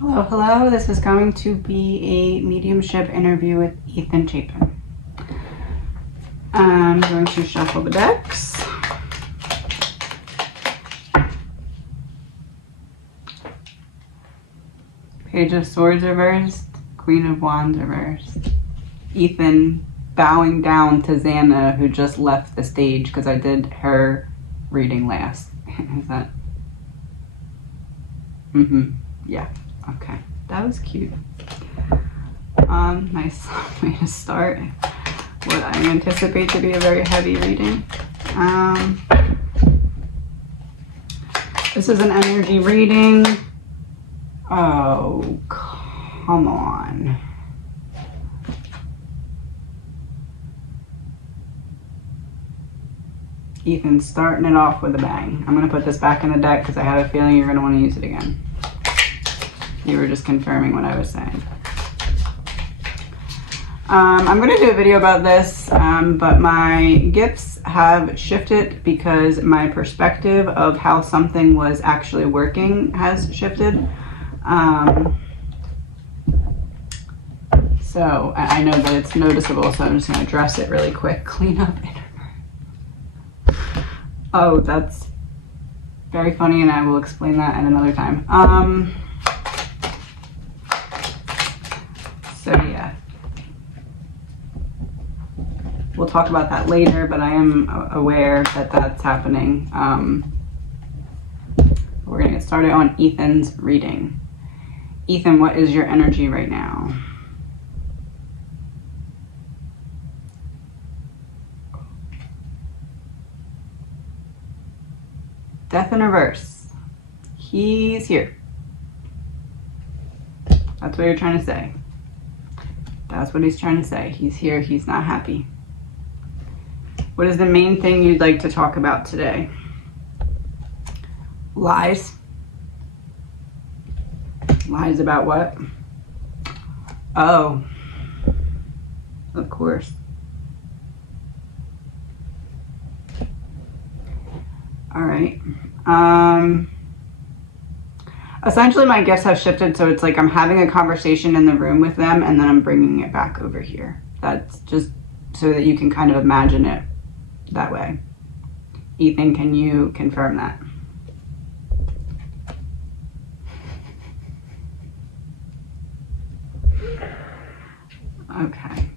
Hello, hello. This is going to be a mediumship interview with Ethan Chapin. I'm going to shuffle the decks. Page of Swords reversed, Queen of Wands reversed. Ethan bowing down to Xana, who just left the stage because I did her reading last. Is that? Yeah. Okay. That was cute. Nice way to start what I anticipate to be a very heavy reading. This is an energy reading. Oh, come on. Ethan's starting it off with a bang. I'm going to put this back in the deck because I have a feeling you're going to want to use it again. You were just confirming what I was saying. I'm going to do a video about this, but my gifts have shifted because my perspective of how something was actually working has shifted. So I know that it's noticeable, so I'm just going to address it really quick. Clean up. Oh, that's very funny, and I will explain that at another time. So yeah, we'll talk about that later, but I am aware that that's happening. We're gonna get started on Ethan's reading. Ethan, what is your energy right now? Death in reverse. He's here. That's what you're trying to say. That's what he's trying to say. He's here. He's not happy. What is the main thing you'd like to talk about today? Lies. Lies about what? Oh, of course. All right. Essentially my gifts have shifted, so it's like I'm having a conversation in the room with them and then I'm bringing it back over here. That's just so that you can kind of imagine it that way. Ethan, can you confirm that? Okay.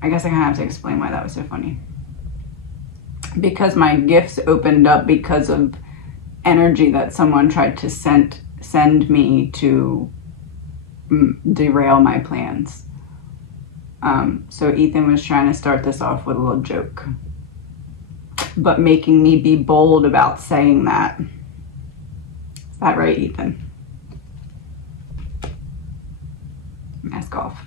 I guess I kind of have to explain why that was so funny. Because my gifts opened up because of energy that someone tried to send me to derail my plans. So Ethan was trying to start this off with a little joke, but making me be bold about saying that. Is that right, Ethan? Mask off.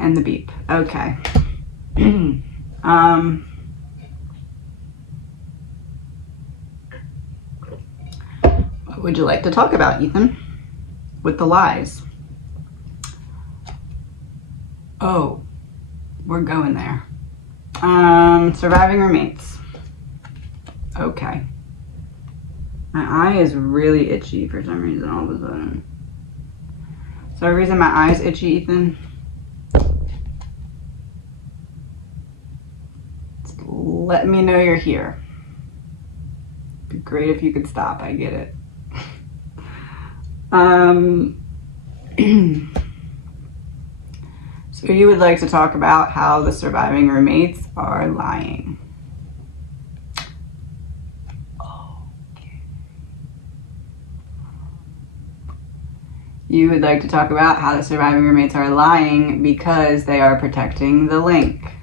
And the beep. Okay. What would you like to talk about, Ethan? With the lies. Oh, we're going there. Surviving roommates. Okay. My eye is really itchy for some reason all of a sudden. So the reason my eye's itchy, Ethan? Let me know you're here. It'd be great if you could stop. I get it. So you would like to talk about how the surviving roommates are lying. Okay. You would like to talk about how the surviving roommates are lying because they are protecting the link.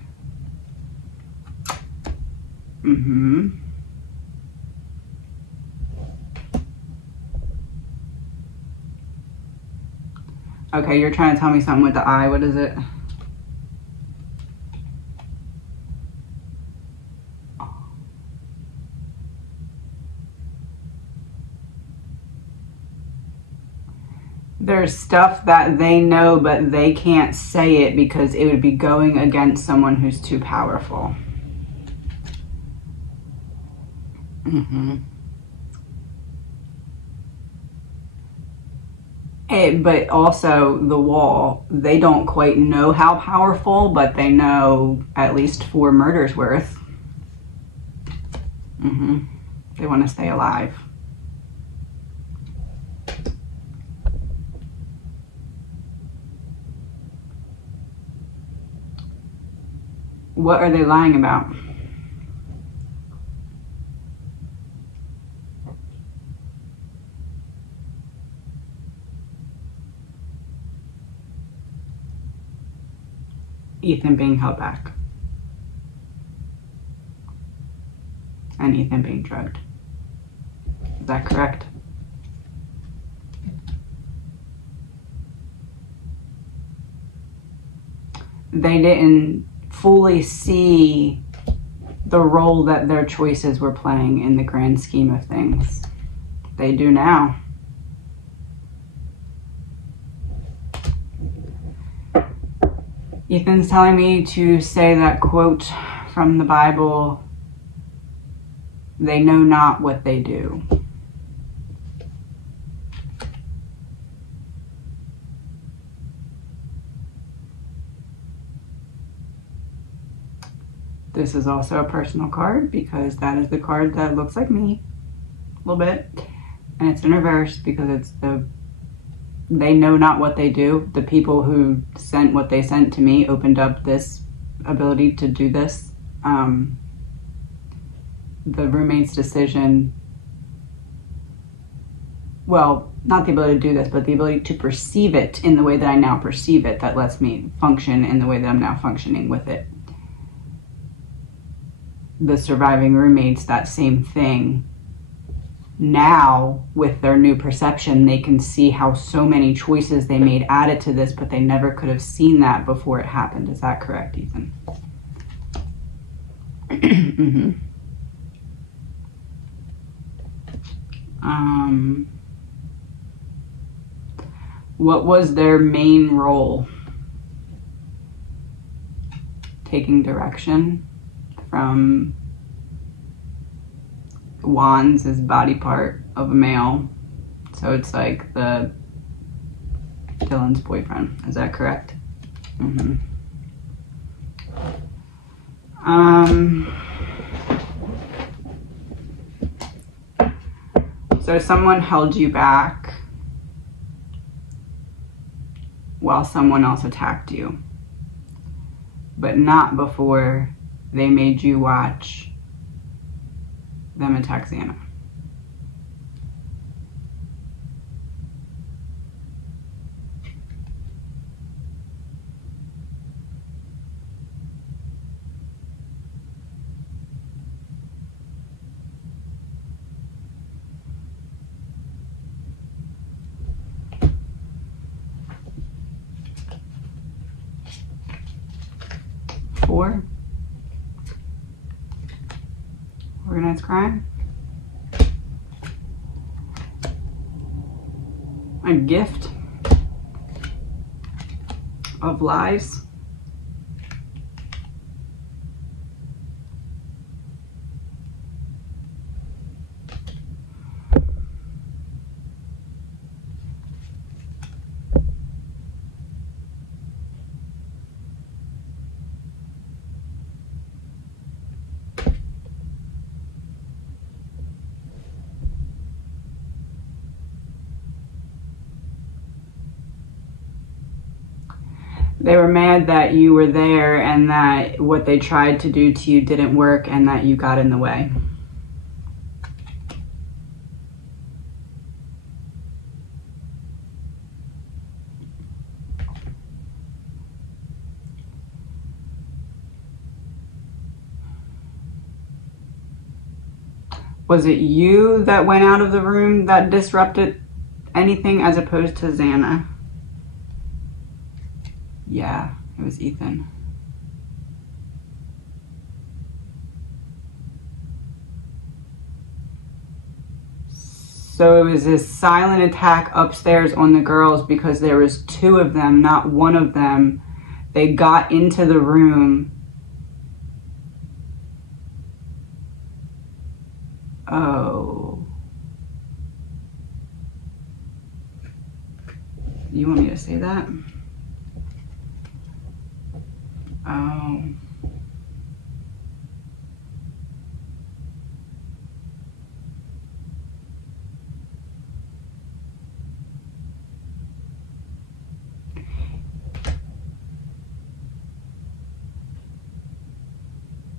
Okay, you're trying to tell me something with the eye. What is it? There's stuff that they know, but they can't say it because it would be going against someone who's too powerful. Mm-hmm. But also the wall, they don't quite know how powerful, but they know at least 4 murders worth. Mm-hmm. They want to stay alive. What are they lying about? Ethan being held back. And Ethan being drugged. Is that correct? They didn't fully see the role that their choices were playing in the grand scheme of things. They do now. Ethan's telling me to say that quote from the Bible, "They know not what they do." This is also a personal card because that is the card that looks like me a little bit. And it's in reverse because it's they know not what they do. The people who sent what they sent to me opened up this ability to do this. The roommate's decision, well, not the ability to do this, but the ability to perceive it in the way that I now perceive it, that lets me function in the way that I'm now functioning with it. The surviving roommates, that same thing. Now, with their new perception, they can see how so many choices they made added to this, but they never could have seen that before it happened. Is that correct, Ethan? Mm-hmm. What was their main role? Taking direction from wands is body part of a male, so it's like the Dylan's boyfriend. Is that correct? Mm-hmm. So someone held you back while someone else attacked you, but not before they made you watch them attack Xana. Four. Organized crime. A gift of lies. They were mad that you were there and that what they tried to do to you didn't work and that you got in the way. Was it you that went out of the room that disrupted anything as opposed to Xana? Yeah, it was Ethan. So it was this silent attack upstairs on the girls because there was 2 of them, not one of them. They got into the room Oh. You want me to say that? Oh.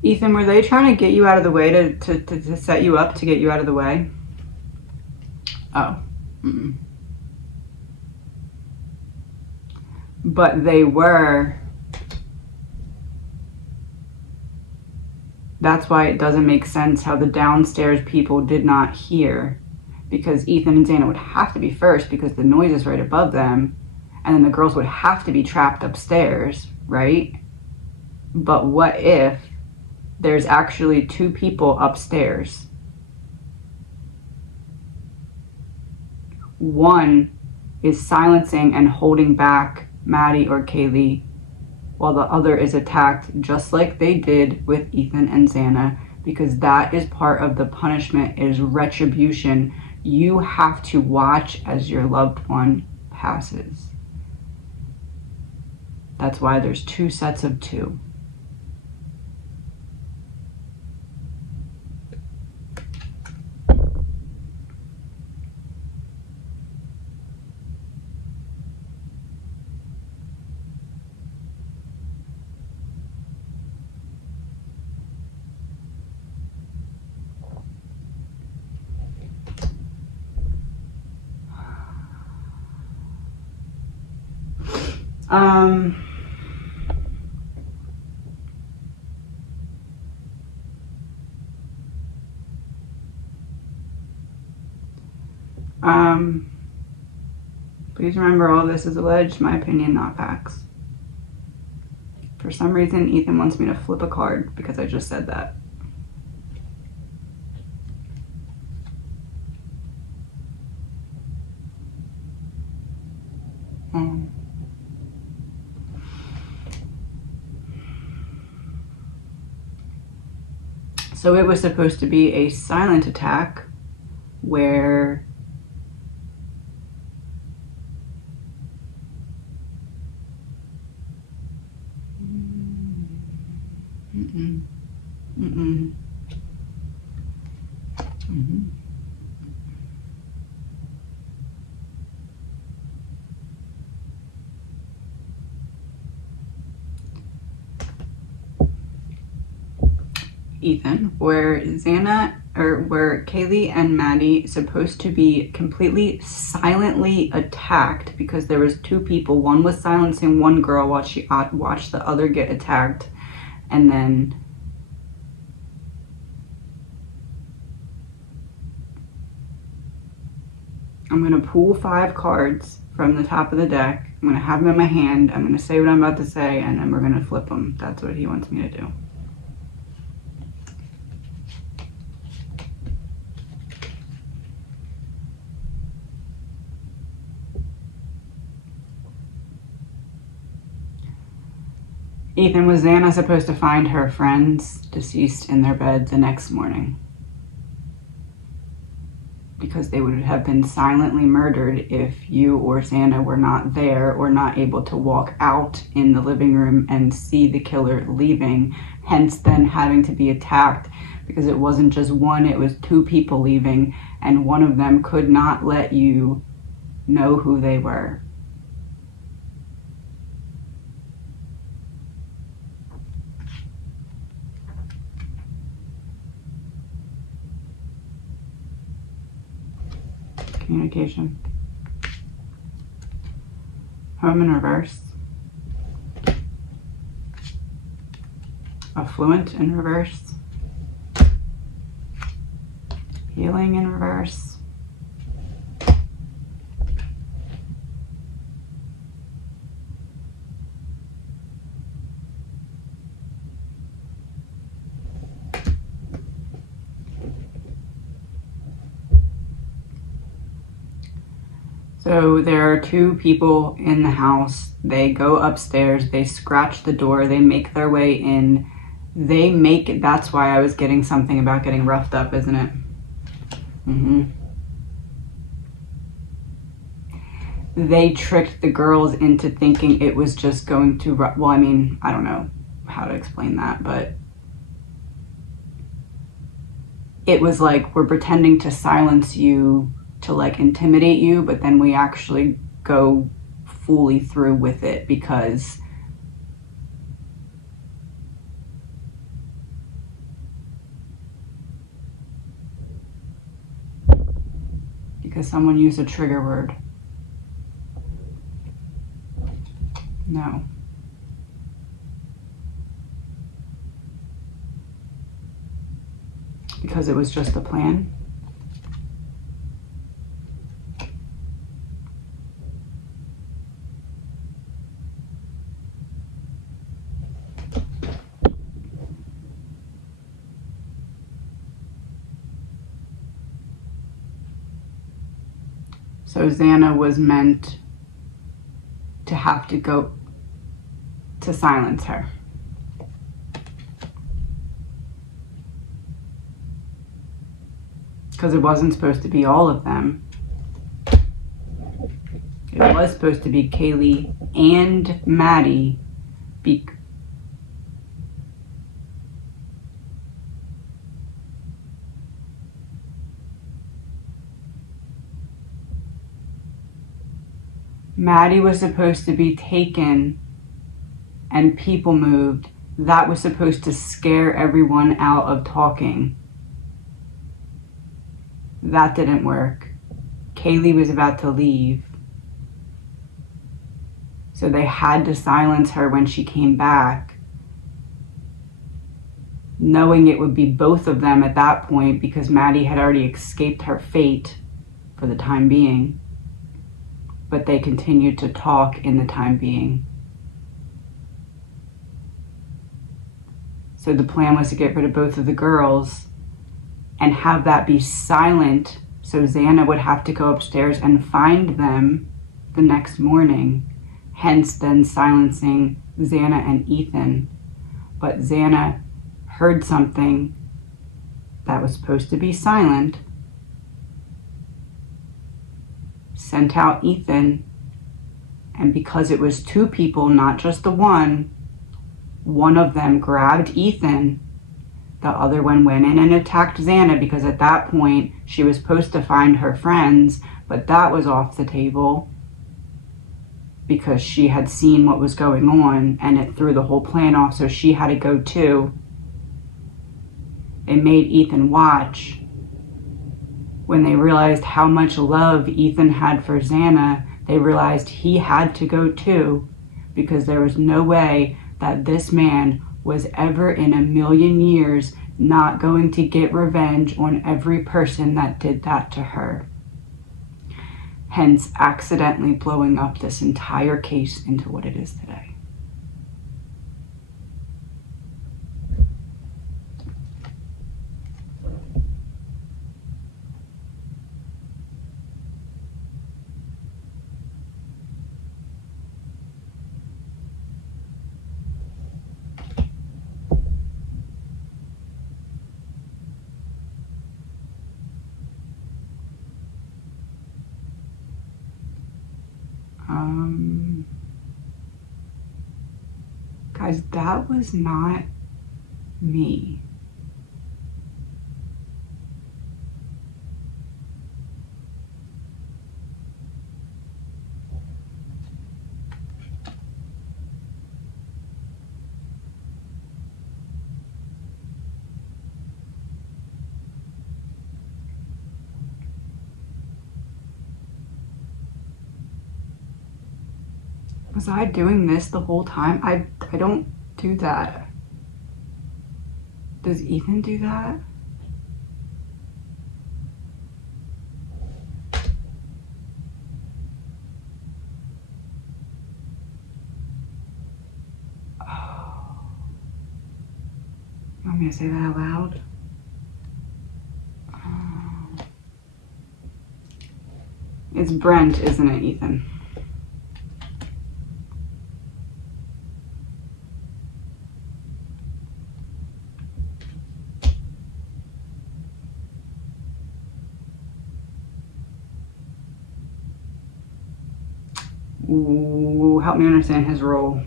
Ethan, were they trying to get you out of the way to set you up to get you out of the way? Oh. Mm-mm. But they were. That's why it doesn't make sense how the downstairs people did not hear, because Ethan and Xana would have to be first because the noise is right above them, and then the girls would have to be trapped upstairs, right? But what if there's actually 2 people upstairs? One is silencing and holding back Maddie or Kaylee, while the other is attacked just like they did with Ethan and Xana, because that is part of the punishment, is retribution. You have to watch as your loved one passes. That's why there's 2 sets of 2. Please remember, all this is alleged, my opinion, not facts. For some reason, Ethan wants me to flip a card because I just said that. So it was supposed to be a silent attack where Ethan, where Kaylee and Maddie supposed to be completely silently attacked because there was 2 people. One was silencing one girl while she watched the other get attacked, and then I'm gonna pull 5 cards from the top of the deck. I'm gonna have them in my hand. I'm gonna say what I'm about to say, and then we're gonna flip them. That's what he wants me to do. Ethan, was Xana supposed to find her friends deceased in their bed the next morning? Because they would have been silently murdered if you or Xana were not there or not able to walk out in the living room and see the killer leaving, hence then having to be attacked, because it wasn't just one, it was 2 people leaving, and one of them could not let you know who they were. Communication. Home in reverse. Affluent in reverse. Healing in reverse. So there are 2 people in the house. They go upstairs, they scratch the door, they make their way in. That's why I was getting something about getting roughed up, isn't it? Mm-hmm. They tricked the girls into thinking it was just going to, well, I mean, I don't know how to explain that, but it was like, we're pretending to silence you to like intimidate you, but then we actually go fully through with it because someone used a trigger word. No. Because it was just a plan. So Xana was meant to have to go to silence her. Because it wasn't supposed to be all of them. It was supposed to be Kaylee and Maddie. Maddie was supposed to be taken and people moved. That was supposed to scare everyone out of talking. That didn't work. Kaylee was about to leave. So they had to silence her when she came back, knowing it would be both of them at that point because Maddie had already escaped her fate for the time being. But they continued to talk in the time being. So the plan was to get rid of both of the girls and have that be silent, so Xana would have to go upstairs and find them the next morning, hence then silencing Xana and Ethan. But Xana heard something that was supposed to be silent, sent out Ethan, and because it was two people, not just the one of them grabbed Ethan, the other one went in and attacked Xana because at that point she was supposed to find her friends, but that was off the table because she had seen what was going on and it threw the whole plan off, so she had to go too. They made Ethan watch. When they realized how much love Ethan had for Xana, they realized he had to go too, because there was no way that this man was ever in a million years not going to get revenge on every person that did that to her. Hence, accidentally blowing up this entire case into what it is today. Guys, that was not me. Was I doing this the whole time? I don't do that. Does Ethan do that? Oh. You want me to say that out loud? Oh. It's Brent, isn't it, Ethan? Ooh, help me understand his role.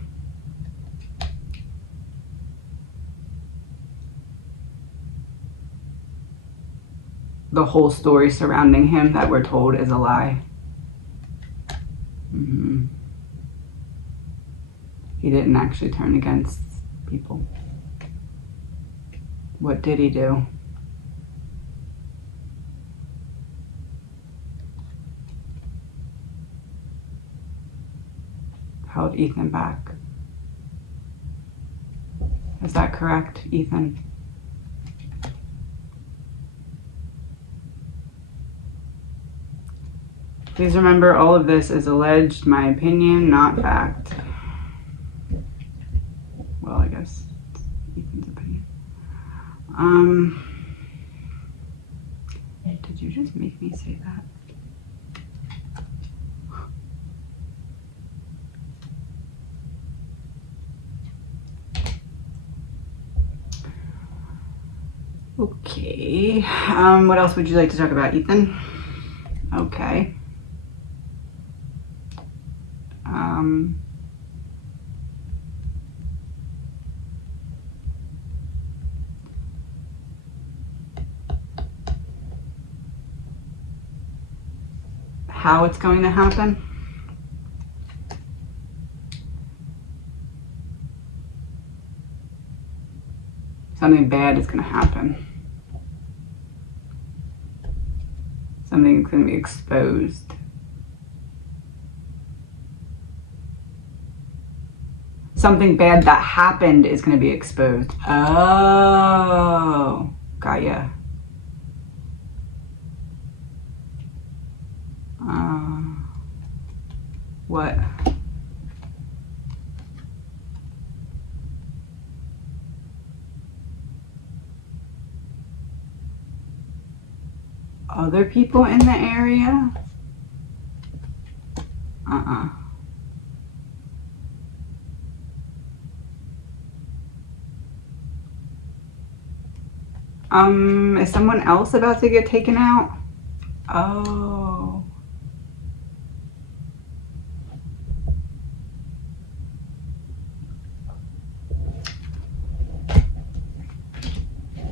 The whole story surrounding him that we're told is a lie. Mm-hmm. He didn't actually turn against people. What did he do? Held Ethan back. Is that correct, Ethan? Please remember, all of this is alleged, my opinion, not fact. Well, I guess Ethan's opinion. Did you just make me say that? Okay. What else would you like to talk about, Ethan? Okay. How it's going to happen? Something bad is going to happen. Something's going to be exposed. Something bad that happened is going to be exposed. Oh, got ya. What? Other people in the area? Is someone else about to get taken out? Oh.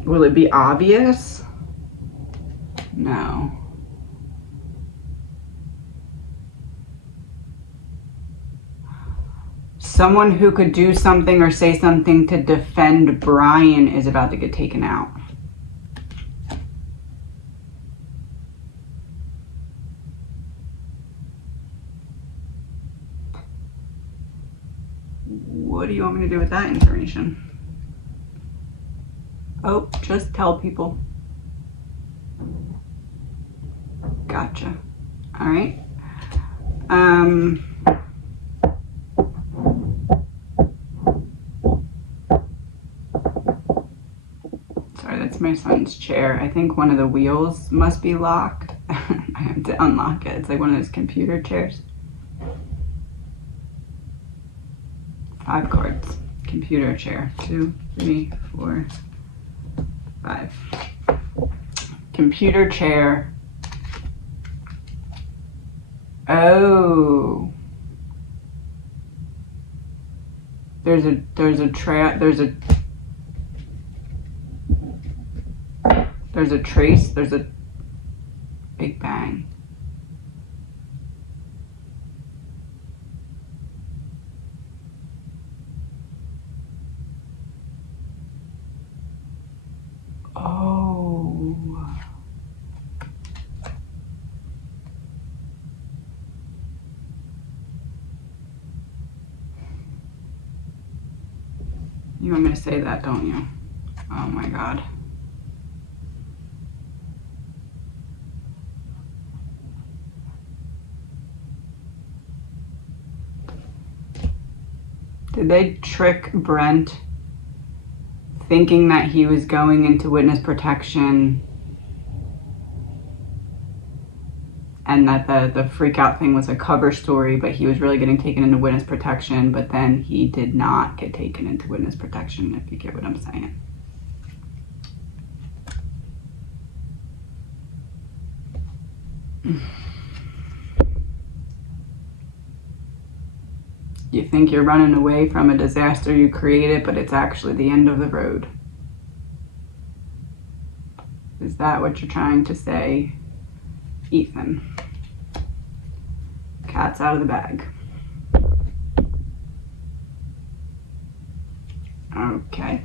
Will it be obvious? No. Someone who could do something or say something to defend Brian is about to get taken out. What do you want me to do with that information? Oh, just tell people. Gotcha. All right. Sorry, that's my son's chair. I think one of the wheels must be locked. I have to unlock it. It's like one of those computer chairs. 5 cords. Computer chair. 2, 3, 4, 5. Computer chair. Oh. There's a trace, there's a Big Bang. Oh. You want me to say that, don't you? Oh my God. Did they trick Brent thinking that he was going into witness protection and that the freak out thing was a cover story, but he was really getting taken into witness protection, but then he did not get taken into witness protection, if you get what I'm saying? You think you're running away from a disaster you created, but it's actually the end of the road. Is that what you're trying to say, Ethan? Cat's out of the bag. Okay.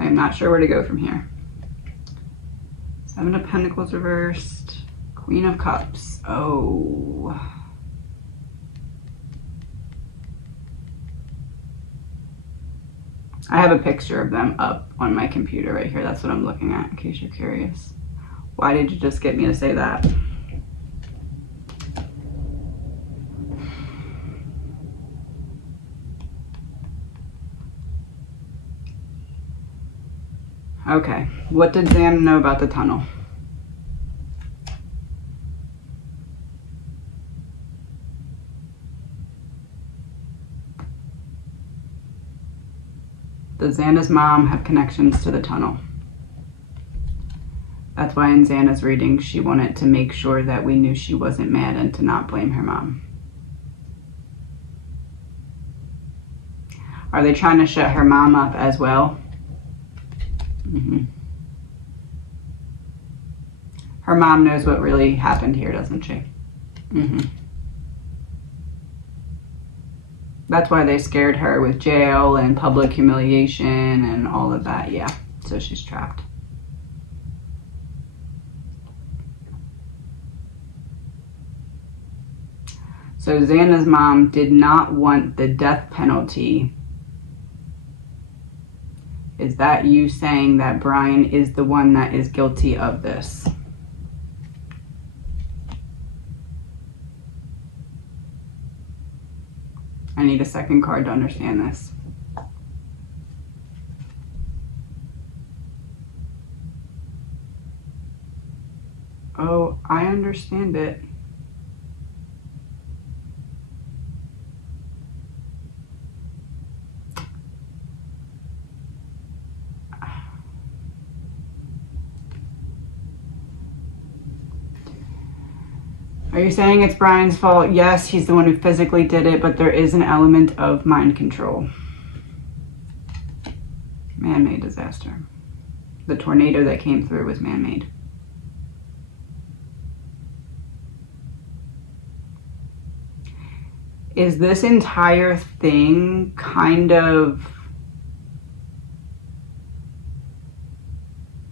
I'm not sure where to go from here. Seven of Pentacles reversed. Queen of Cups. Oh. I have a picture of them up on my computer right here. That's what I'm looking at, in case you're curious. Why did you just get me to say that? Okay, what did Xander know about the tunnel? Does Xana's mom have connections to the tunnel? That's why in Xana's reading, she wanted to make sure that we knew she wasn't mad and to not blame her mom. Are they trying to shut her mom up as well? Mm-hmm. Her mom knows what really happened here, doesn't she? Mm-hmm. That's why they scared her with jail and public humiliation and all of that. Yeah, so she's trapped. So Xana's mom did not want the death penalty. Is that you saying that Brian is the one that is guilty of this? I need a second card to understand this. Oh, I understand it. Are you saying it's Brian's fault? Yes, he's the one who physically did it, but there is an element of mind control. Man-made disaster. The tornado that came through was man-made. Is this entire thing kind of,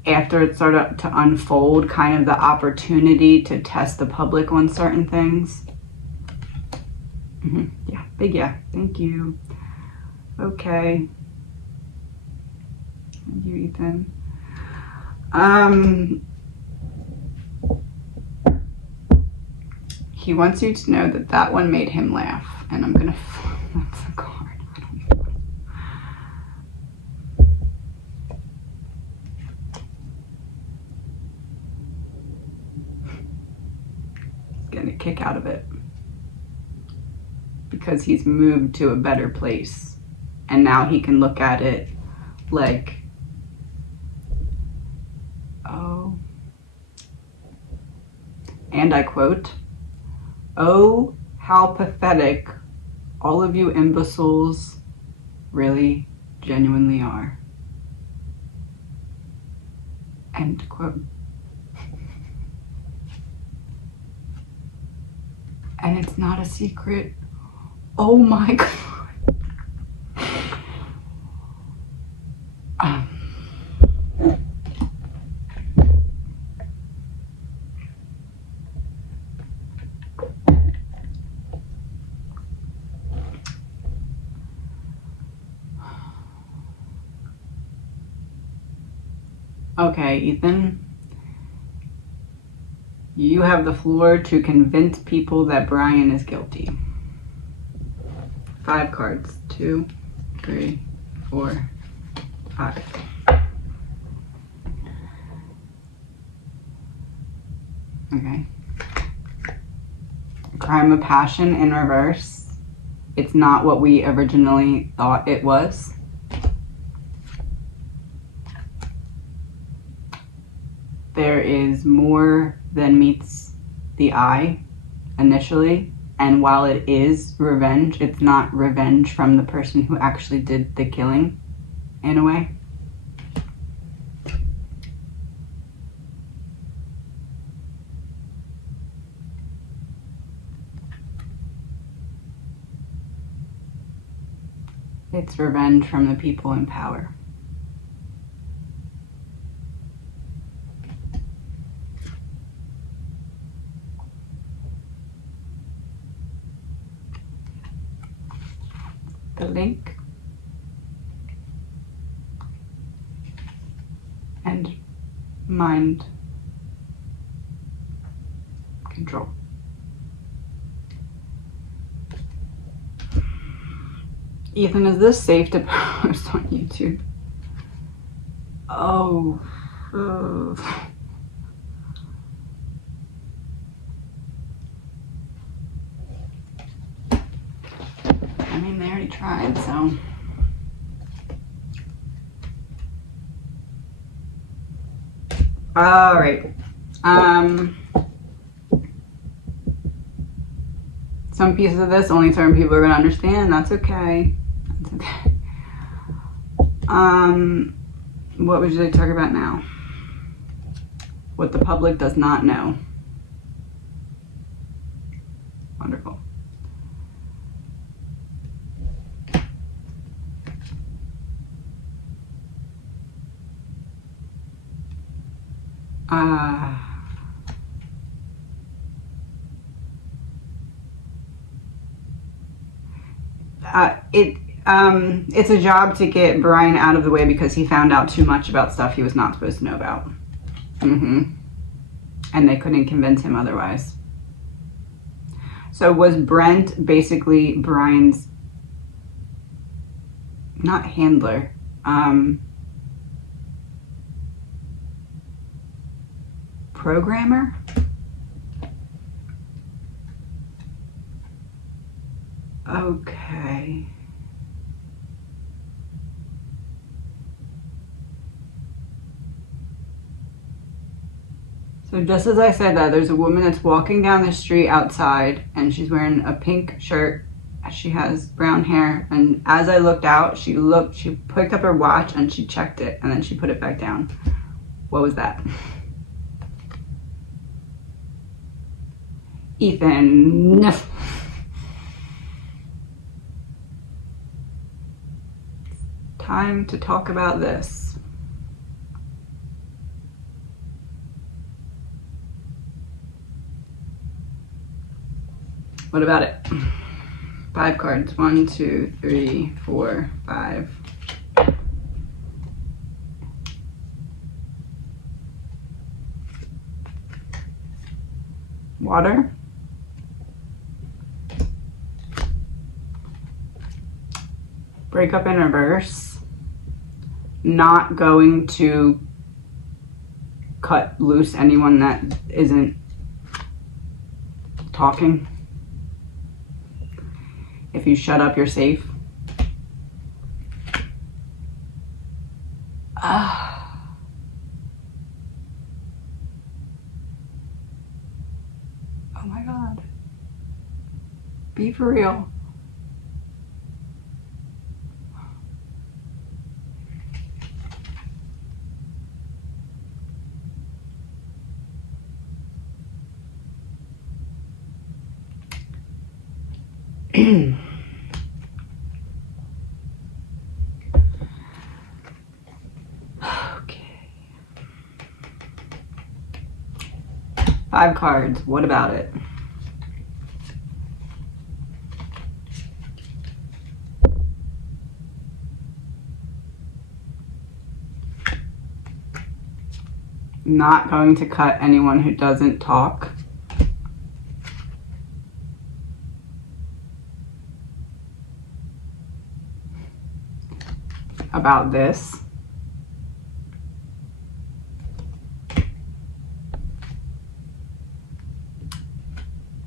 after it started to unfold, kind of the opportunity to test the public on certain things? Mm-hmm. Yeah, big yeah. Thank you. Okay. Thank you, Ethan. He wants you to know that that one made him laugh, and I'm gonna flip the card. I don't know. He's getting a kick out of it because he's moved to a better place, and now he can look at it like, oh, and I quote, "Oh, how pathetic all of you imbeciles really genuinely are." End quote. And it's not a secret. Oh my God. Okay, Ethan, you have the floor to convince people that Brian is guilty. 5 cards. 2, 3, 4, 5. Okay. Crime of passion in reverse. It's not what we originally thought it was. There is more than meets the eye initially, and while it is revenge, it's not revenge from the person who actually did the killing, in a way. It's revenge from the people in power. The link and mind control. Ethan, is this safe to post on YouTube? Oh. I mean, they already tried, so. All right. Some pieces of this only certain people are going to understand. That's okay. That's okay. What would you like to talk about now? What the public does not know. Wonderful. It's a job to get Brian out of the way because he found out too much about stuff he was not supposed to know about. And they couldn't convince him otherwise. So was Brent basically Brian's, not handler, programmer? Okay. So just as I said that, there's a woman that's walking down the street outside and she's wearing a pink shirt. She has brown hair, and as I looked out, she picked up her watch and she checked it and then she put it back down. What was that? Ethan. Time to talk about this. What about it? 5 cards. 1, 2, 3, 4, 5. Water. Breakup in reverse. Not going to cut loose anyone that isn't talking. If you shut up, you're safe. Oh my God. Be for real. Okay. 5 cards. What about it? Not going to cut anyone who doesn't talk. About this.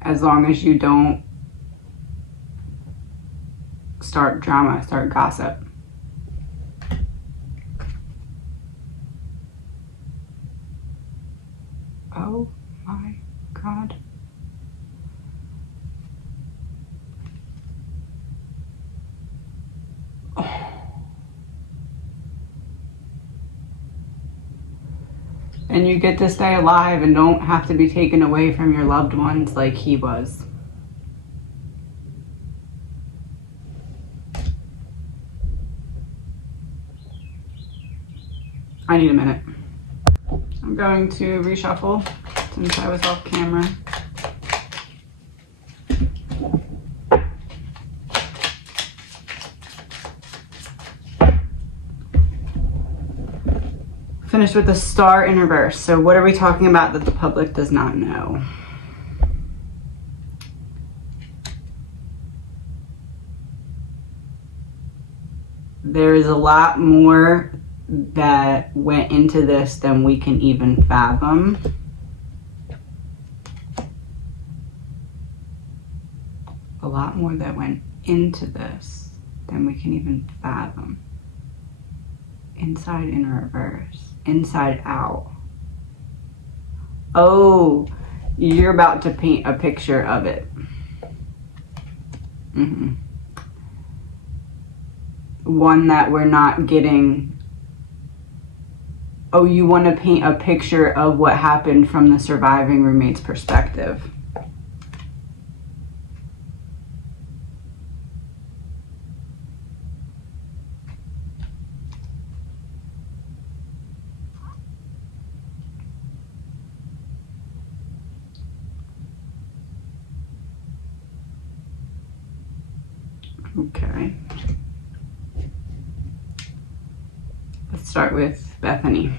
As long as you don't start drama, start gossip. Oh my God. And you get to stay alive and don't have to be taken away from your loved ones like he was. I need a minute. I'm going to reshuffle since I was off camera. Finished with the star in reverse. So what are we talking about that the public does not know? There is a lot more that went into this than we can even fathom. A lot more that went into this than we can even fathom. Inside in reverse. Inside out. Oh, you're about to paint a picture of it. One that we're not getting. Oh, you want to paint a picture of what happened from the surviving roommate's perspective. Okay. Let's start with Bethany.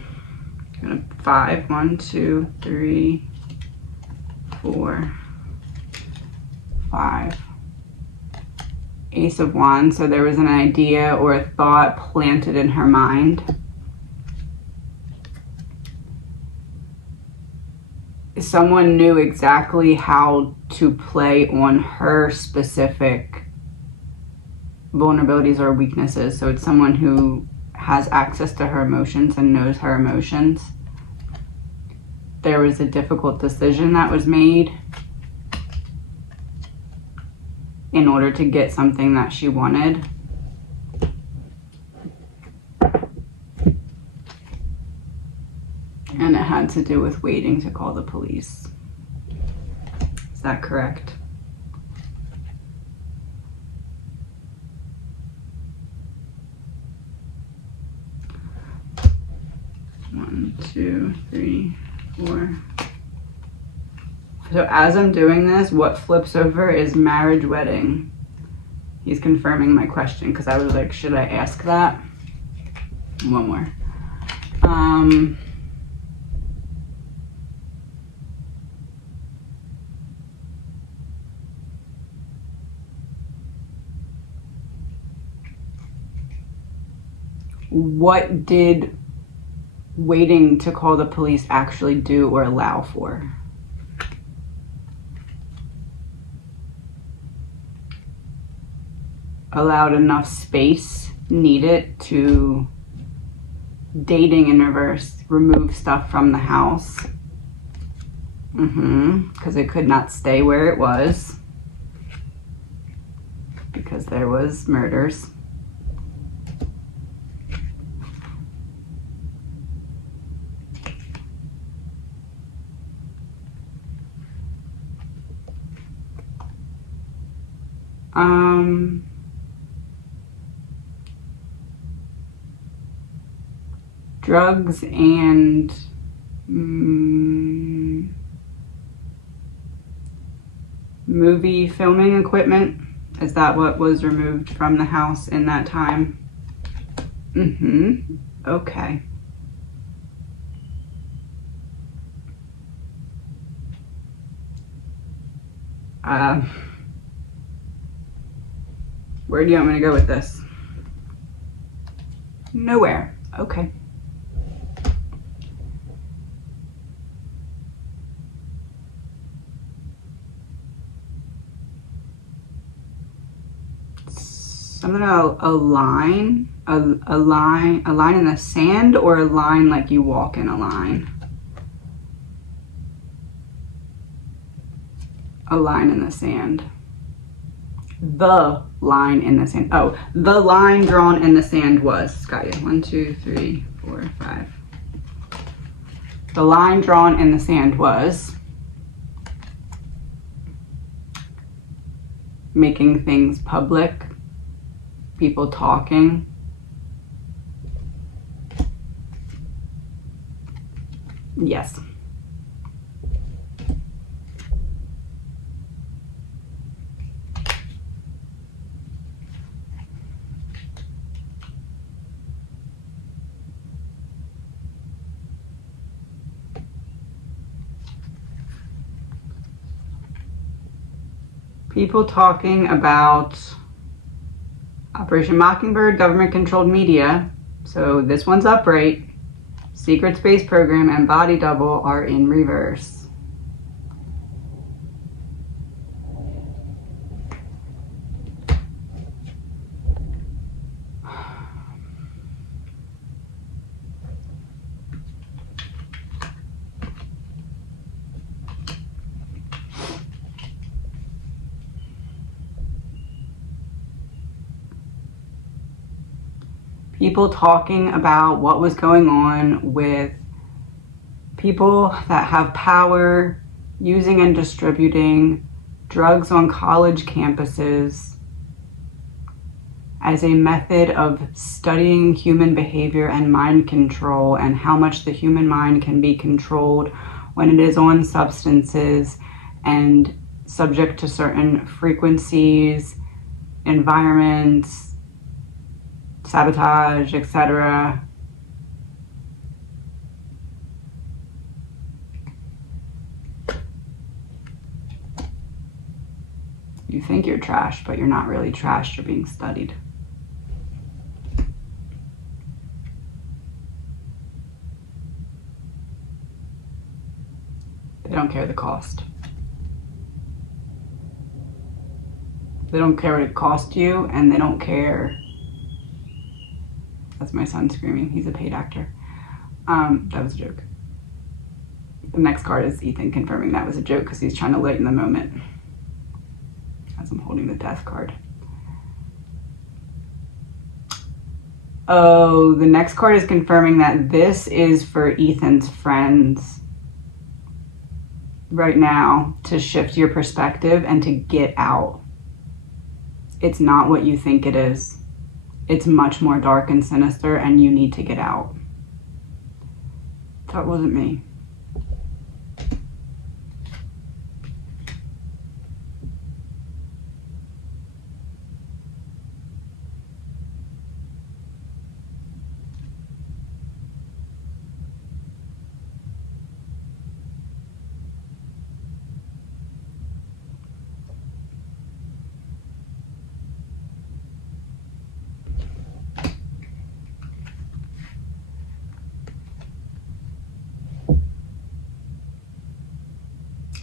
I'm gonna 5, 1, 2, 3, 4, 5. Ace of Wands. So there was an idea or a thought planted in her mind. Someone knew exactly how to play on her specific vulnerabilities or weaknesses. So it's someone who has access to her emotions and knows her emotions. There was a difficult decision that was made in order to get something that she wanted. And it had to do with waiting to call the police. Is that correct? One, 2, 3, 4. So as I'm doing this, what flips over is marriage, wedding. He's confirming my question because I was like, should I ask that? One more. What did waiting to call the police actually do or allow for? Allowed enough space needed to dating in reverse, remove stuff from the house. Because it could not stay where it was because there was murders. Drugs and movie filming equipment. Is that what was removed from the house in that time? Okay. Where do you want me to go with this? Nowhere. Okay. Something about a line, a line in the sand, or a line like you walk in a line. A line in the sand. The line in the sand. Oh, the line drawn in the sand was. Got you. 1, 2, 3, 4, 5. The line drawn in the sand was making things public, people talking. Yes. People talking about Operation Mockingbird, government-controlled media. So this one's upright. Secret space program and body double are in reverse. People talking about what was going on with people that have power using and distributing drugs on college campuses as a method of studying human behavior and mind control, and how much the human mind can be controlled when it is on substances and subject to certain frequencies, environments, sabotage, etc. You think you're trash, but you're not really trash, you're being studied. They don't care the cost. They don't care what it cost you, and they don't care. That's my son screaming. He's a paid actor. That was a joke. The next card is Ethan confirming that was a joke because he's trying to lighten the moment as I'm holding the death card. Oh, the next card is confirming that this is for Ethan's friends right now, to shift your perspective and to get out. It's not what you think it is. It's much more dark and sinister, and you need to get out. That wasn't me.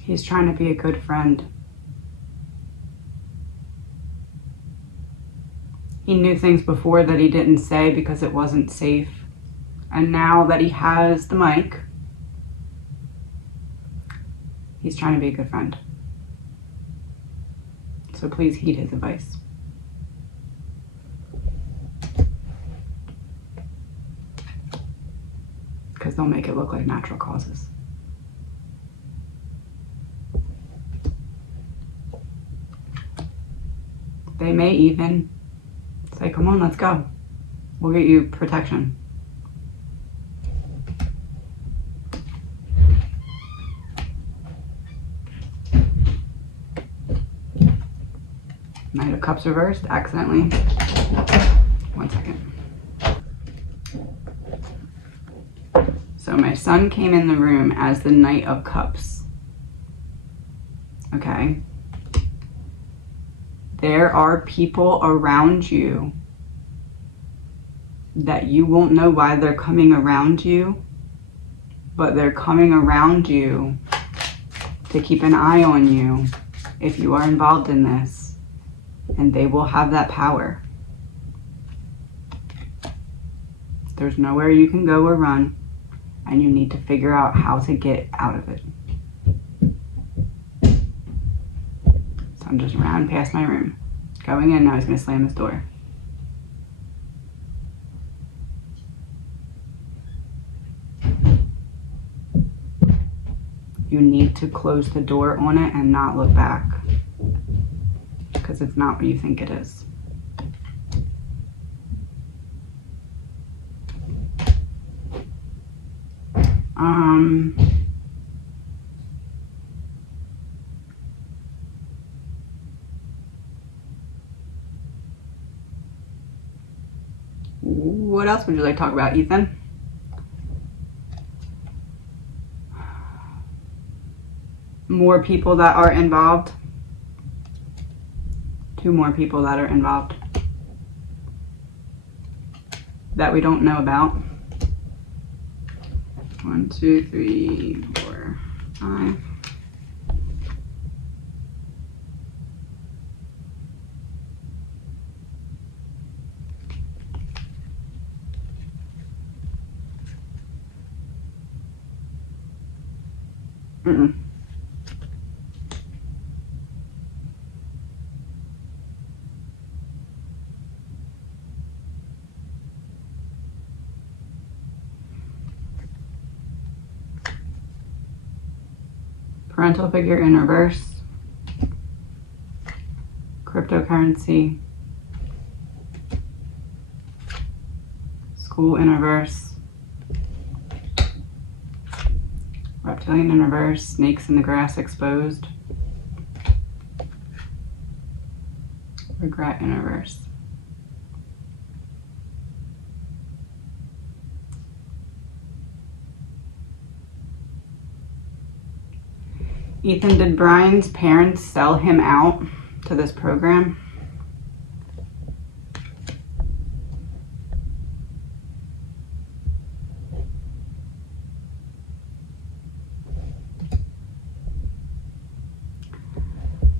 He's trying to be a good friend. He knew things before that he didn't say because it wasn't safe. And now that he has the mic, he's trying to be a good friend. So please heed his advice. Because they'll make it look like natural causes. They may even say, come on, let's go. We'll get you protection. Knight of Cups reversed, accidentally. 1 second. So my son came in the room as the Knight of Cups. Okay. There are people around you that you won't know why they're coming around you, but they're coming around you to keep an eye on you if you are involved in this, and they will have that power. There's nowhere you can go or run, and you need to figure out how to get out of it. So I'm just round past my room. Going in, now he's going to slam his door. You need to close the door on it and not look back, because it's not what you think it is. What else would you like to talk about, Ethan? More people that are involved. 2 more people that are involved that we don't know about. 1, 2, 3, 4, 5. Parental figure in reverse. Cryptocurrency. School in reverse. Reptilian in reverse. Snakes in the grass exposed. Regret in reverse. Ethan, did Brian's parents sell him out to this program?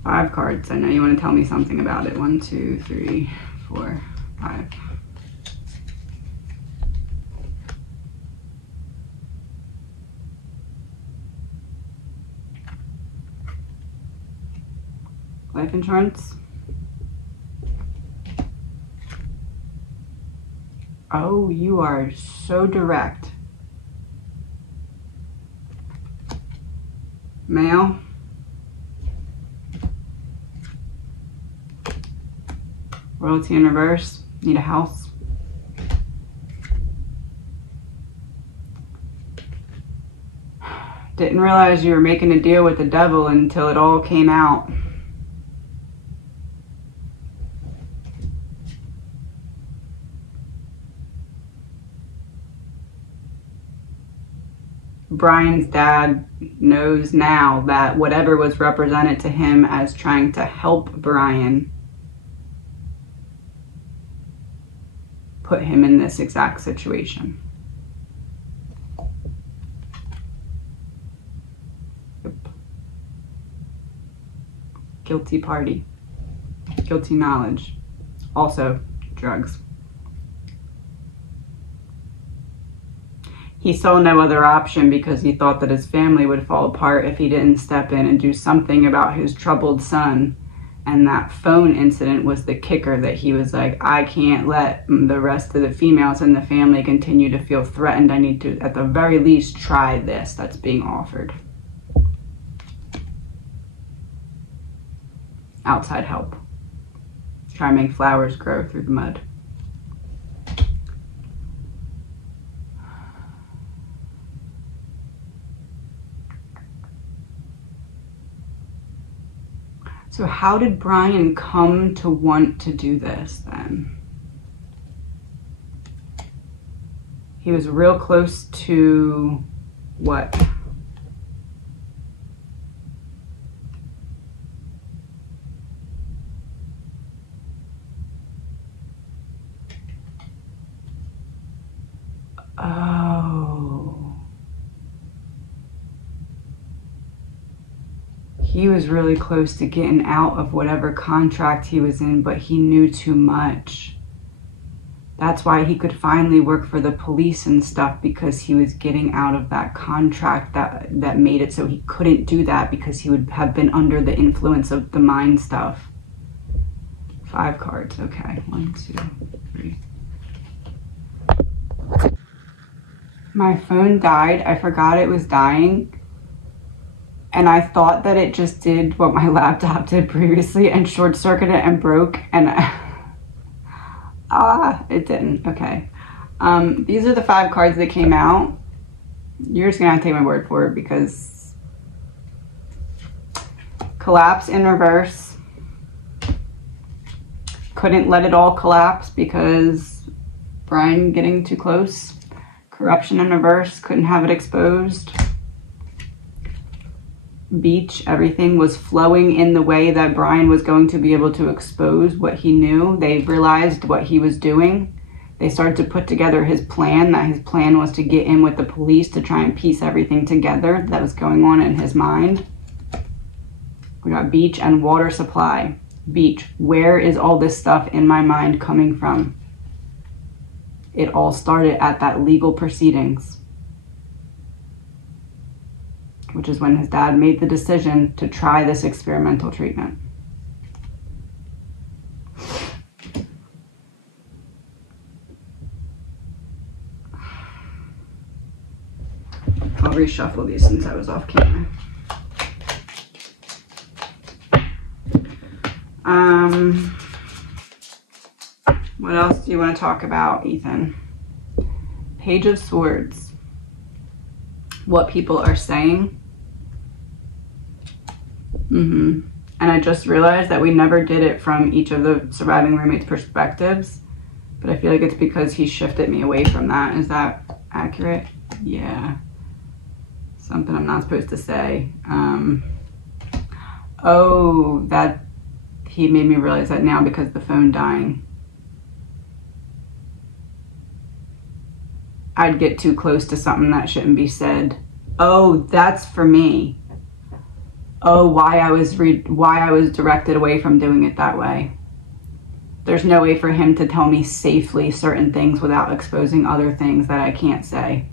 Five cards. I know you want to tell me something about it. 1, 2, 3, 4, 5. Life insurance. Oh, you are so direct. Mail. Royalty in reverse. Need a house. Didn't realize you were making a deal with the devil until it all came out. Brian's dad knows now that whatever was represented to him as trying to help Brian put him in this exact situation. Yep. Guilty party. Guilty knowledge. Also, drugs. He saw no other option because he thought that his family would fall apart if he didn't step in and do something about his troubled son. And that phone incident was the kicker, that he was like, I can't let the rest of the females in the family continue to feel threatened. I need to, at the very least, try this that's being offered. Outside help. Try and make flowers grow through the mud. So how did Brian come to want to do this then? He was real close to what? Oh. He was really close to getting out of whatever contract he was in, but he knew too much. That's why he could finally work for the police and stuff, because he was getting out of that contract that made it so he couldn't do that, because he would have been under the influence of the mind stuff. 5 cards. Okay. 1, 2, 3. My phone died. I forgot it was dying. And I thought that it just did what my laptop did previously and short-circuited and broke. And it didn't. Okay. These are the 5 cards that came out. You're just gonna have to take my word for it, because collapse in reverse. Couldn't let it all collapse because Brian getting too close. Corruption in reverse. Couldn't have it exposed. Beach. Everything was flowing in the way that Brian was going to be able to expose what he knew. They realized what he was doing. They started to put together his plan, that his plan was to get in with the police to try and piece everything together that was going on in his mind. We got beach and water supply. Beach. Where is all this stuff in my mind coming from? It all started at that legal proceedings, which is when his dad made the decision to try this experimental treatment. I'll reshuffle these since I was off camera. What else do you want to talk about, Ethan? Page of Swords. What people are saying. And I just realized that we never did it from each of the surviving roommates' perspectives, but I feel like it's because he shifted me away from that. Is that accurate? Yeah. Something I'm not supposed to say. Oh, that he made me realize that now because the phone dying. I'd get too close to something that shouldn't be said. Oh, that's for me. Oh, why I was directed away from doing it that way. There's no way for him to tell me safely certain things without exposing other things that I can't say.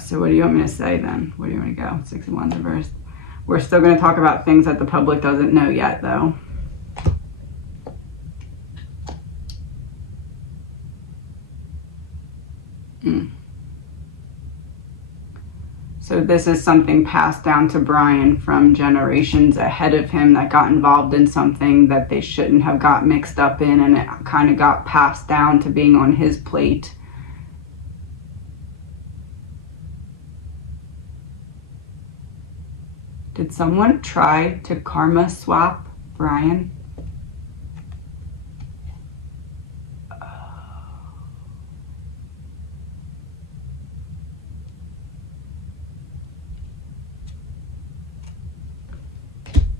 So what do you want me to say then? Where do you want to go? 6 of Wands reversed. We're still going to talk about things that the public doesn't know yet, though. So this is something passed down to Brian from generations ahead of him that got involved in something that they shouldn't have got mixed up in, and it kind of got passed down to being on his plate. Did someone try to karma swap Brian?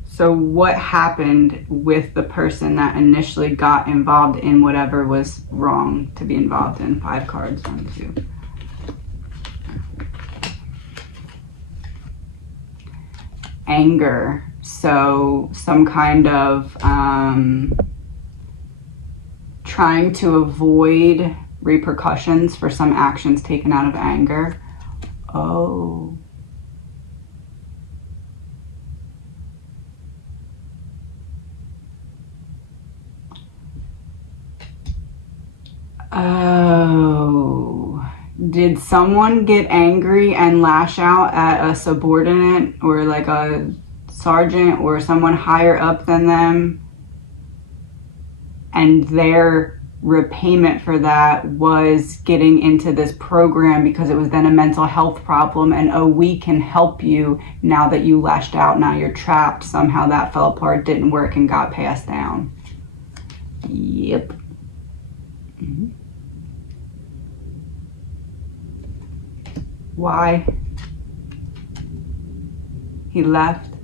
So what happened with the person that initially got involved in whatever was wrong to be involved in? 5 cards. 1, 2. Anger. So some kind of trying to avoid repercussions for some actions taken out of anger. Oh. Oh, did someone get angry and lash out at a subordinate or like a sergeant or someone higher up than them? And their repayment for that was getting into this program because it was then a mental health problem, and oh, we can help you now that you lashed out, now you're trapped. Somehow that fell apart, didn't work, and got passed down. Yep. Why? He left.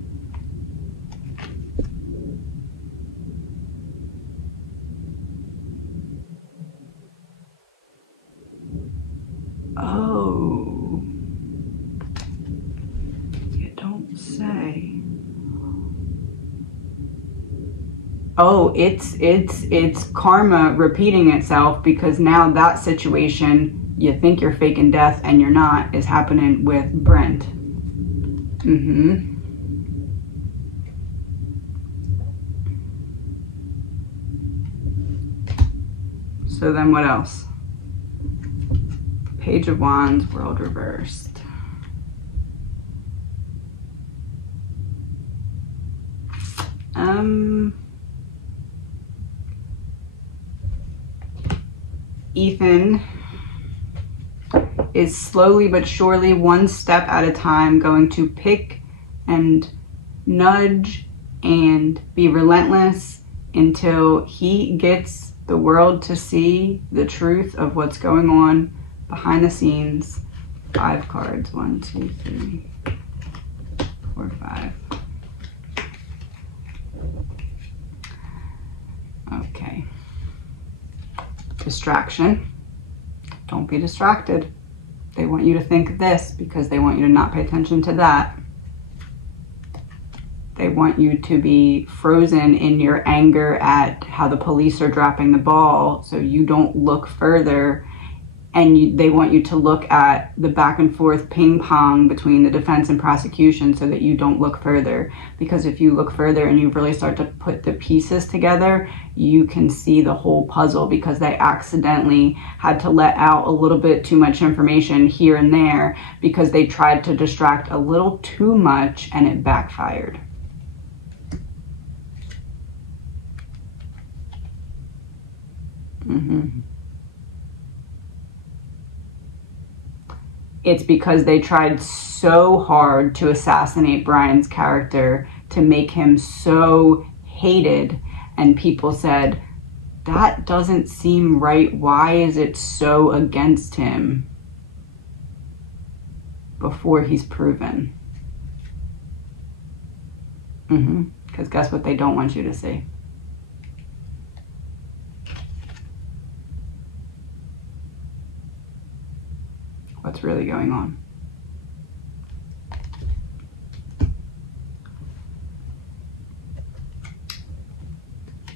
Oh. You don't say. oh, it's karma repeating itself, because now that situation, you think you're faking death and you're not, is happening with Brent. So then what else? Page of Wands, World reversed. Ethan is slowly but surely, one step at a time, going to pick and nudge and be relentless until he gets the world to see the truth of what's going on behind the scenes. 5 cards. 1, 2, 3, 4, 5. Okay. Distraction. Don't be distracted. They want you to think this because they want you to not pay attention to that. They want you to be frozen in your anger at how the police are dropping the ball, so you don't look further. And they want you to look at the back and forth ping pong between the defense and prosecution so that you don't look further. Because if you look further and you really start to put the pieces together, you can see the whole puzzle, because they accidentally had to let out a little bit too much information here and there because they tried to distract a little too much and it backfired. It's because they tried so hard to assassinate Brian's character, to make him so hated, and people said, that doesn't seem right. Why is it so against him? Before he's proven. Because guess what they don't want you to see? What's really going on?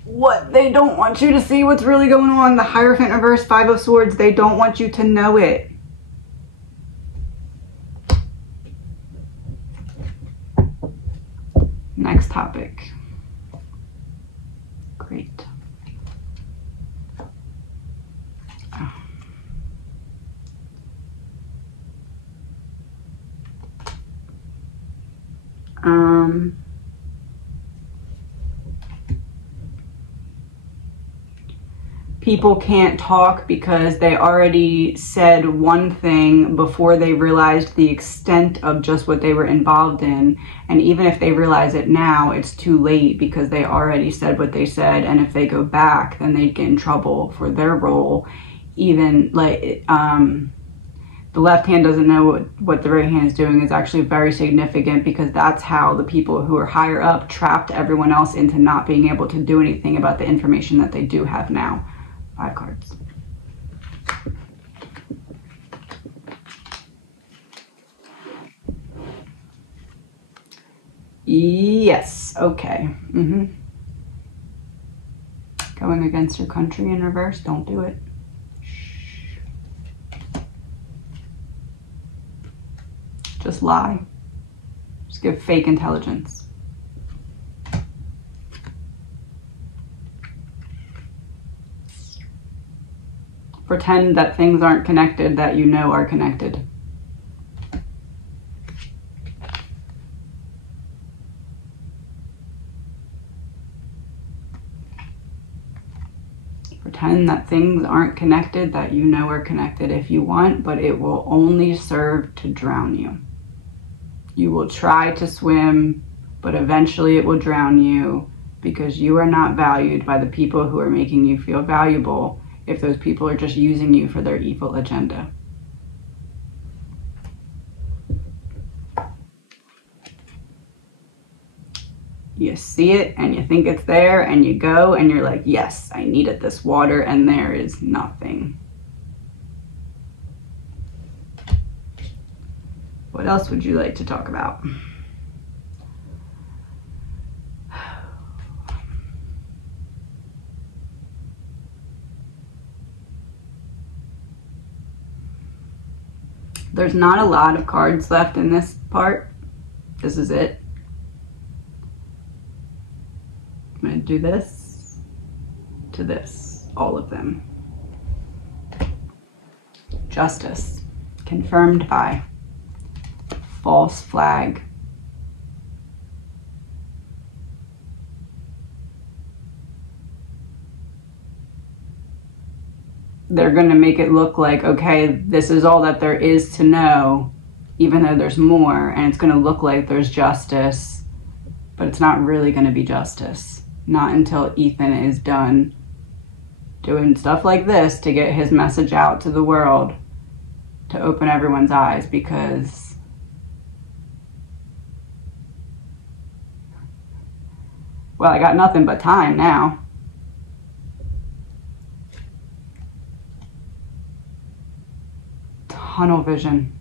What they don't want you to see, what's really going on? The Hierophant reverse, 5 of Swords. They don't want you to know it. Next topic. Great. People can't talk because they already said one thing before they realized the extent of just what they were involved in. And even if they realize it now, it's too late because they already said what they said. And if they go back, then they'd get in trouble for their role. Even like the left hand doesn't know what the right hand is doing is actually very significant, because that's how the people who are higher up trapped everyone else into not being able to do anything about the information that they do have now. 5 cards. Yes, okay. Going against your country in reverse, don't do it. Shh. Just lie. Just give fake intelligence. Pretend that things aren't connected that you know are connected. Pretend that things aren't connected that you know are connected if you want, but it will only serve to drown you. You will try to swim, but eventually it will drown you, because you are not valued by the people who are making you feel valuable, if those people are just using you for their evil agenda. You see it and you think it's there, and you go and you're like, yes, I needed this water, and there is nothing. What else would you like to talk about? There's not a lot of cards left in this part. This is it. I'm going to do this to this, all of them. Justice, confirmed by false flag. They're going to make it look like, okay, this is all that there is to know, even though there's more, and it's going to look like there's justice, but it's not really going to be justice. Not until Ethan is done doing stuff like this to get his message out to the world, to open everyone's eyes, because well, I got nothing but time now. Tunnel vision.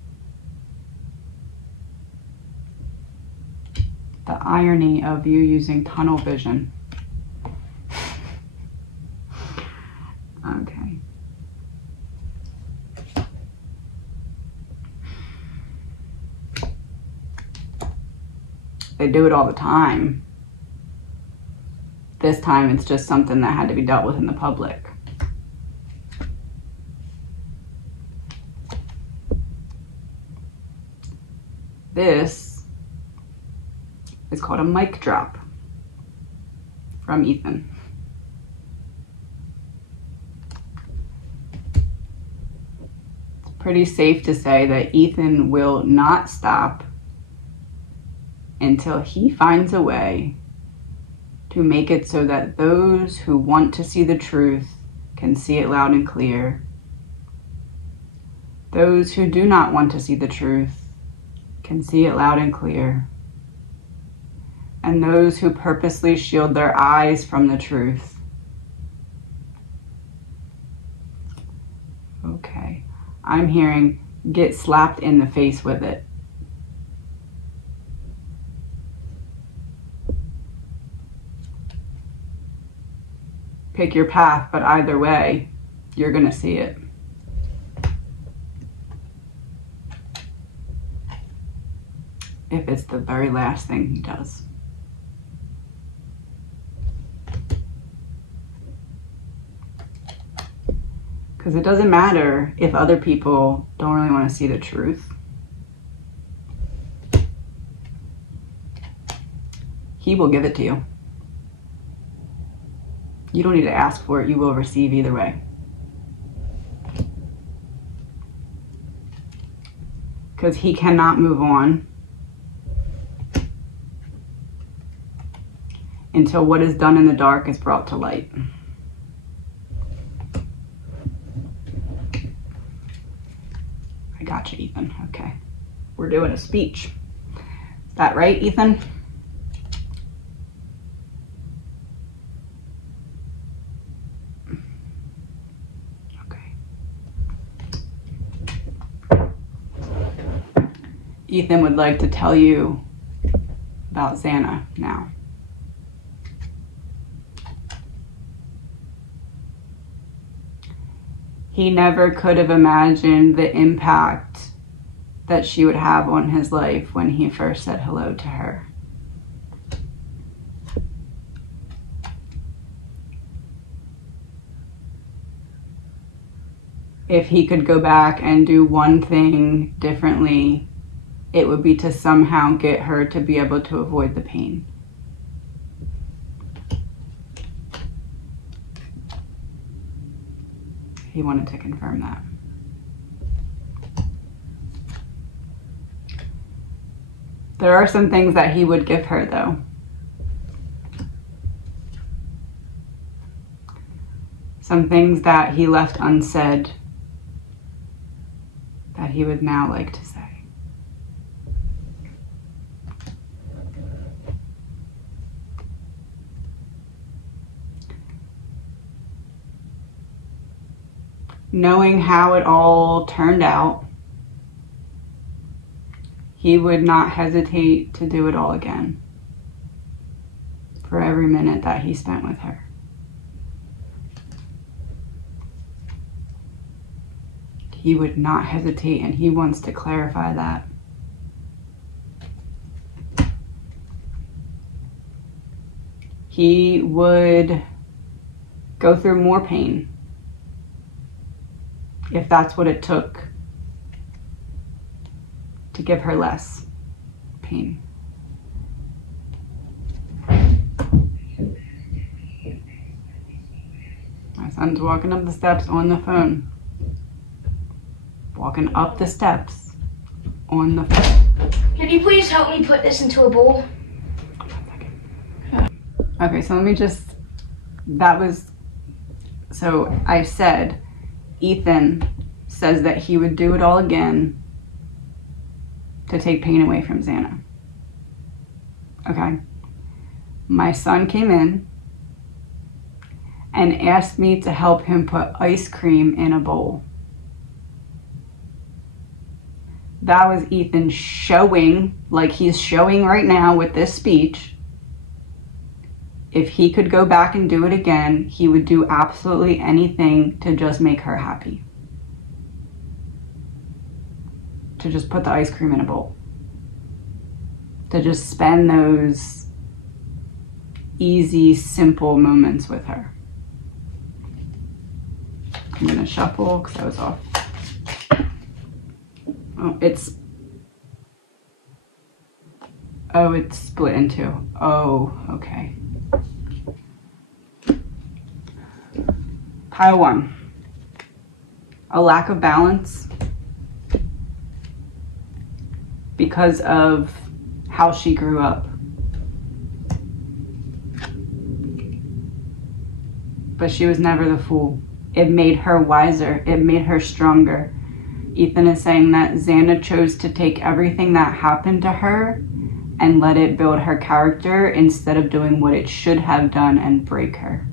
The irony of you using tunnel vision. Okay. They do it all the time. This time it's just something that had to be dealt with in the public. This is called a mic drop from Ethan. It's pretty safe to say that Ethan will not stop until he finds a way to make it so that those who want to see the truth can see it loud and clear. Those who do not want to see the truth can see it loud and clear. And those who purposely shield their eyes from the truth. Okay, I'm hearing get slapped in the face with it. Pick your path, but either way, you're gonna see it. If it's the very last thing he does. Because it doesn't matter if other people don't really want to see the truth. He will give it to you. You don't need to ask for it. You will receive either way. Because he cannot move on until what is done in the dark is brought to light. I got you, Ethan. Okay. We're doing a speech. Is that right, Ethan? Okay. Ethan would like to tell you about Xana now. He never could have imagined the impact that she would have on his life when he first said hello to her. If he could go back and do one thing differently, it would be to somehow get her to be able to avoid the pain. He wanted to confirm that. There are some things that he would give her, though. Some things that he left unsaid that he would now like to say. Knowing how it all turned out, he would not hesitate to do it all again for every minute that he spent with her. he would not hesitate, and he wants to clarify that. He would go through more pain if that's what it took to give her less pain. My son's walking up the steps on the phone. Walking up the steps on the phone. Can you please help me put this into a bowl? Okay, so let me just, so I said, Ethan says that he would do it all again to take pain away from Xana. Okay. My son came in and asked me to help him put ice cream in a bowl. That was Ethan showing, like he's showing right now with this speech. If he could go back and do it again, he would do absolutely anything to just make her happy. To just put the ice cream in a bowl. To just spend those easy, simple moments with her. I'm gonna shuffle because I was off. Oh, it's split in two. Oh, okay. Pile one. A lack of balance because of how she grew up. But she was never the fool. It made her wiser. It made her stronger. Ethan is saying that Xana chose to take everything that happened to her and let it build her character instead of doing what it should have done and break her.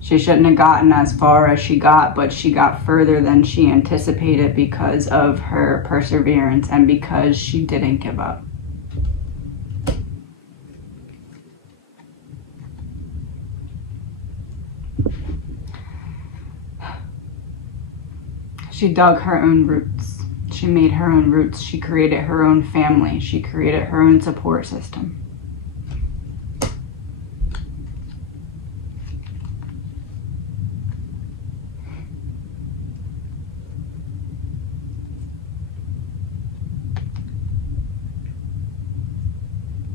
She shouldn't have gotten as far as she got, but she got further than she anticipated because of her perseverance and because she didn't give up. She dug her own roots. She made her own roots. She created her own family. She created her own support system.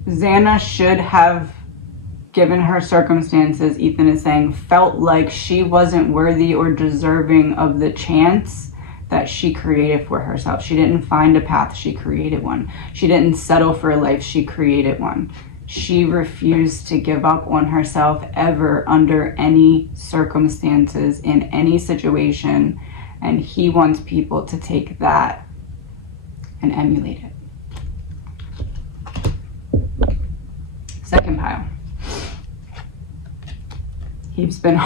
Xana should have, given her circumstances, Ethan is saying, felt like she wasn't worthy or deserving of the chance that she created for herself. She didn't find a path, she created one. She didn't settle for a life, she created one. She refused to give up on herself ever under any circumstances, in any situation, and he wants people to take that and emulate it. Second pile. He's been,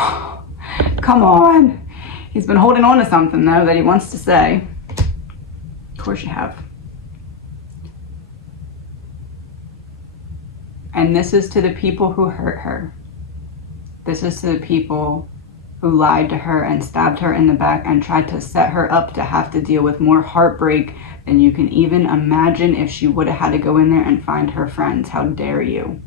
come on. He's been holding on to something though that he wants to say. Of course you have. And this is to the people who hurt her. This is to the people who lied to her and stabbed her in the back and tried to set her up to have to deal with more heartbreak than you can even imagine if she would have had to go in there and find her friends. How dare you?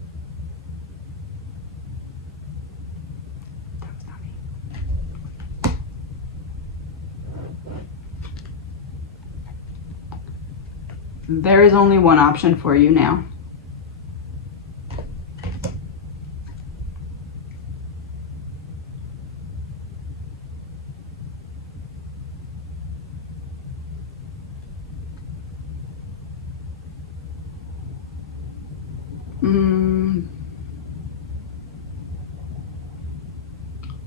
There is only one option for you now.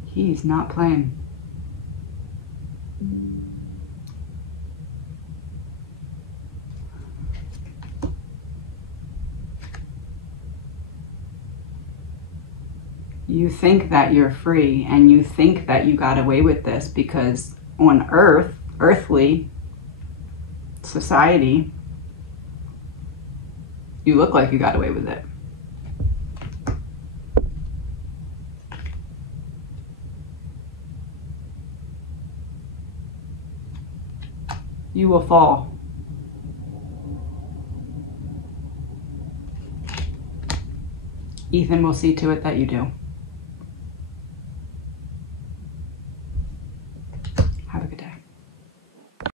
He's not playing. You think that you're free and you think that you got away with this because on earth, earthly society, you look like you got away with it. You will fall. Ethan will see to it that you do.